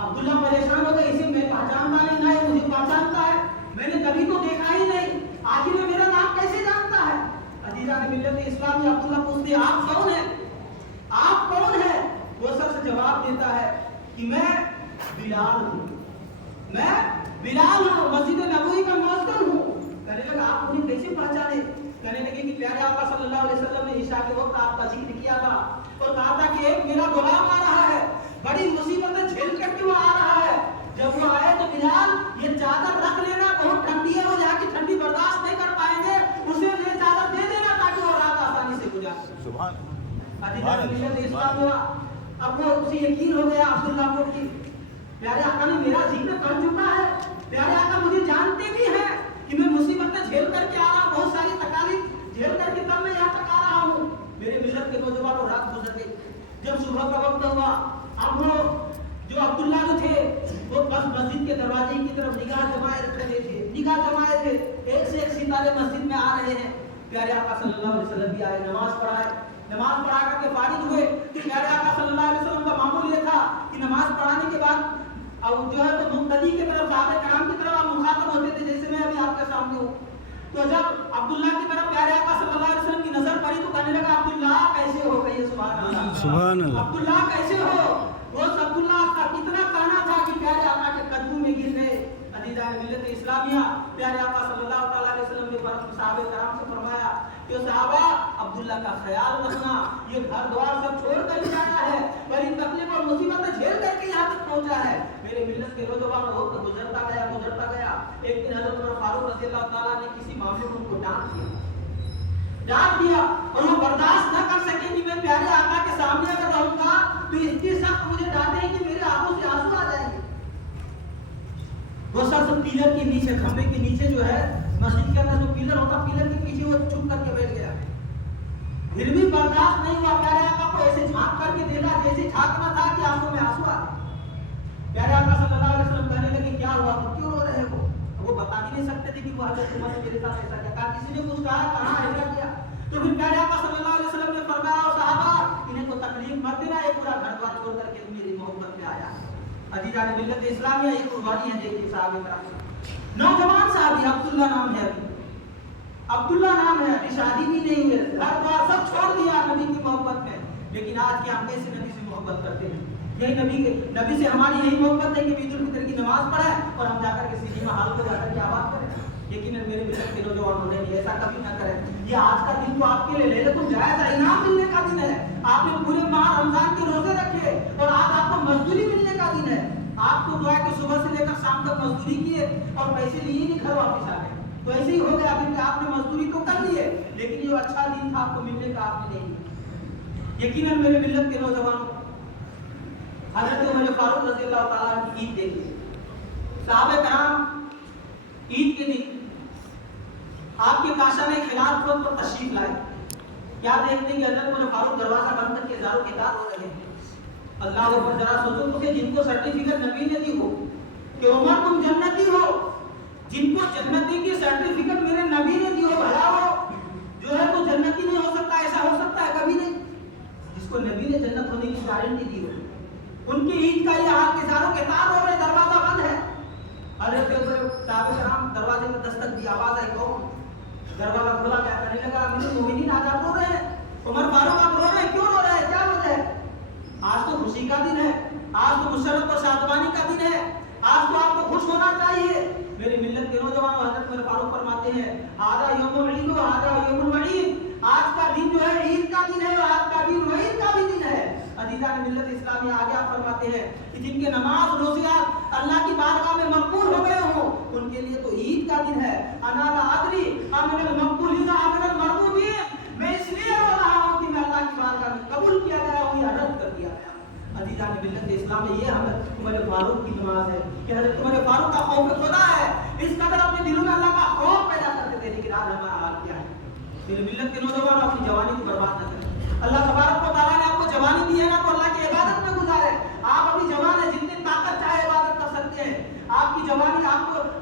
عبداللہ پریشان ہو گئے، اسے میں پہچانتا نہیں، نہ یہ مجھے پہچانتا ہے، میں نے کبھی تو دیکھا ہی نہیں، آخر میں میرا نام کیسے جانتا ہے؟ عزیزان ملت اسلامی عبداللہ پوچھتے آپ کون ہیں؟ آپ کون ہیں؟ وہ سب سے جواب دیتا ہے کہ میں بلال ہوں، میں بلال ہوں، مسجد نبوی کا مؤذن ہوں۔ کہنے لگا آپ مجھے کیسے پہچانے؟ کہنے لگے کہ پیارے آقا صلی اللہ علیہ وسلم نے عشاء کے وقت آپ کا ذکر کیا تھا اور کہا تھا کہ ایک میرا غلام آ رہا ہے، بڑی مصیبتیں جھیل کر کے وہ آ رہا ہے، جب وہ آئے تو بلال یہ چادر رکھ لینا، بہت ٹھنڈی ہے، وہ یہاں کی ٹھنڈی برداشت نہیں کر پائیں گے، اسے یہ چادر دے دینا تاکہ وہ رات آسانی سے گزار سکے۔ سبحان اللہ۔ اب وہ اسے یقین ہو گیا عبداللہ کو کہ پیارے آقا نے میرا ذکر کر چکا ہے، پیارے آقا مجھے جانتے بھی ہیں کہ میں مصیبتیں جھیل کر کے آ رہا ہوں، بہت ساری تکالیف جھیل کر کے تب میں یہاں تک آ رہا ہوں۔ میرے ملت کے نوجوانوں رات گزر گئی، جب صبح کا وقت ہوا، اب وہ جو عبداللہ جو تھے وہ بس مسجد کے دروازے کی طرف نگاہ جمائے رکھے تھے، نگاہ جمائے تھے، ایک سے ایک ستارے مسجد میں آ رہے ہیں۔ پیارے آقا صلی اللہ علیہ وسلم بھی آئے، نماز پڑھائے، نماز پڑھا کر کے فارغ ہوئے کہ پیارے آقا صلی اللہ علیہ وسلم کا معمول یہ تھا کہ نماز پڑھانے کے بعد اب جو ہے تو مقتدی کی طرف، صحابہ کرام کی طرف آپ مخاطب ہوتے تھے، جیسے میں ابھی آپ کے سامنے ہوں۔ تو جب عبداللہ کی طرف پیارے آقا صلی اللہ علیہ وسلم کی نظر پڑی تو کہنے لگا عبداللہ کیسے ہو گئی؟ سبحان اللہ، سبحان اللہ، عبداللہ کیسے ہو؟ وہ عبداللہ کا کتنا کہنا تھا کہ پیارے آقا کے قدموں میں گر گئے۔ عزیزان ملت اسلامیہ، پیارے آقا صلی اللہ تعالیٰ علیہ وسلم نے صحابہ کرام سے فرمایا کہ صحابہ عبداللہ کا خیال رکھنا، یہ گھر دوار سب چھوڑ کر ہی آیا ہے، بڑی تکلیف اور مصیبتیں جھیل کر کے یہاں تک پہنچا ہے۔ میرے ملت کے نوجوان وقت گزرتا گیا، ایک دن حضرت عمر فاروق رضی اللہ تعالیٰ نے کسی معاملے میں ان کو ڈانٹ دیا اور وہ برداشت نہ کر سکے کہ میں پیارے آقا کے سامنے اگر رہوں گا تو اتنی سخت مجھے ڈانٹیں کہ میرے آنکھوں سے آنسو آ جائیں گے۔ وہ سب پیلر کے نیچے، کھمبے کے نیچے جو ہے مسجد کے اندر جو پیلر ہوتا، پیلر کے پیچھے وہ چھپ کر کے بیٹھ گیا، پھر بھی برداشت نہیں ہوا، پیارے آقا کو ایسے جھانک کر کے دیکھا جیسے جھانکنا تھا کہ آنکھوں میں آنسو آ گئے۔ پیارے آقا صلی اللہ علیہ وسلم کہنے لگے کیا ہوا، تو کیوں رو رہے ہو؟ وہ بتا بھی نہیں سکتے تھے کہ وہ حضرت عمر نے میرے ساتھ ایسا کیا کہا، کسی نے کچھ کہا، کہاں ایسا کیا؟ تو پھر پیارے آقا صلی اللہ علیہ وسلم نے فرمایا صحابہ انہیں کو تکلیف مت دینا، یہ پورا گھر بار چھوڑ کر کے میری محبت میں آیا۔ عزیزان ملت اسلامیہ، یہ قربانی ہے دیکھیے صحابہ کرام، نوجوان صحابی، عبداللہ نام ہے، عبداللہ نام ہے، ابھی شادی بھی نہیں ہوئے، گھر بار سب چھوڑ دیا نبی کی محبت میں، لیکن آج کے ہم کیسے نبی سے محبت کرتے ہیں؟ یہی نبی سے ہماری یہی محبت ہے کہ عید الفطر کی نماز پڑھیں اور ہم جا کر کے سینما ہال کو جا کر کے آباد کریں، لیکن میرے ملت کے نوجوانوں نے ایسا کبھی نہ کریں۔ یہ آج کا دن تو آپ کے لیے لیلۃ الجائز انعام ملنے کا دن ہے، آپ نے پورے ماہ رمضان کے روزے رکھے اور آج آپ کو مزدوری ملنے کا دن ہے، آپ کو دعا کہ صبح سے لے کر شام تک مزدوری کیے اور پیسے لیے نہیں، گھر واپس آ گئے، تو ایسے ہی ہو گیا کہ آپ نے مزدوری تو کر لیے لیکن یہ اچھا دن تھا آپ کو ملنے کا، آپ نے نہیں لیا۔ یقیناً میرے ملت کے نوجوانوں، حضرت عمر فاروق رضی اللہ تعالیٰ کی عید دیکھیے، صحابہ کرام عید کے دن آپ کے کاشان خلاف پر تشریف لائے، کیا دیکھتے ہیں کہ حضرت عمر فاروق دروازہ بند کر کے ہزاروں کتاب ہو رہے ہیں۔ اللہ اکبر، ذرا سوچو کہ جن کو سرٹیفکیٹ نبی نے دی ہو کہ عمر تم جنتی ہو، جن کو جنتی کی سرٹیفکیٹ میرے نبی نے دی ہو، بھلا وہ جو ہے تو جنتی نہیں ہو سکتا، ایسا ہو سکتا ہے؟ کبھی نہیں۔ جس کو نبی نے جنت ہونے کی گارنٹی دی ہو، ان کی عید کا یہ حال کہ ہزاروں کتاب ہو رہے، دروازہ بند ہے۔ حضرت صحابہ کرام دروازے میں دستک دی، آواز آئی، کون؟ دروازہ کھولا گیا، کہنے لگا امیر المومنین آج آپ رو رہے ہیں، عمر فاروق آپ رو رہے ہیں، کیوں رو رہے ہیں، کیا وجہ ہے؟ آج تو خوشی کا دن ہے، آج تو مسرت اور شادمانی کا دن ہے، آج تو آپ کو خوش ہونا چاہیے۔ میری ملت کے نوجوانوں، حضرت عمر فاروق فرماتے ہیں ھذا یوم العید و ھذا یوم الوعید، آج کا دن جو ہے عید کا دن ہے اور آج کا دن وعید کا بھی دن ہے۔ عزیزان ملت اسلامیہ، آگے آپ فرماتے ہیں کہ جن کے نماز روزیات اللہ کی بارگاہ میں مقبول ہو گئے ہوں ان کے لیے تو عید کا دن ہے۔ انا لا ادری امن المقبولین امن المردودین، میں اس لیے رو رہا ہوں کہ میں اللہ کی بارگاہ میں قبول کیا گیا ہوں یا رد کر دیا گیا۔ عزیزان ملت اسلام میں یہ حضرت عمر فاروق کی نماز ہے کہ حضرت عمر فاروق کا خوف خدا ہے، اس قدر اپنے دلوں میں اللہ کا خوف پیدا کرتے تھے، لیکن آج ہمارا حال کیا ہے؟ میرے ملت کے نوجوان اپنی جوانی کو برباد نہ کریں۔ اللہ تبارک و تعالیٰ نے آپ کو جوانی دی ہے نا، تو اللہ کی عبادت میں گزارے۔ آپ ابھی جوان ہیں، جتنی طاقت چاہے عبادت کر سکتے ہیں۔ آپ کی جوانی، آپ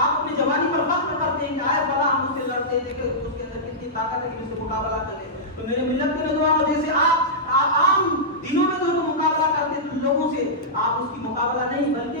اپنی جوانی پر فخر کرتے ہیں کہ آئے فلاں ہم اس سے لڑتے ہیں، دیکھیں اس کے اندر کتنی طاقت ہے کہ اس سے مقابلہ کرے۔ تو میرے ملت کے نوجوانوں، جیسے آپ عام دنوں میں جو مقابلہ کرتے ہیں لوگوں سے، آپ اس کی مقابلہ نہیں بلکہ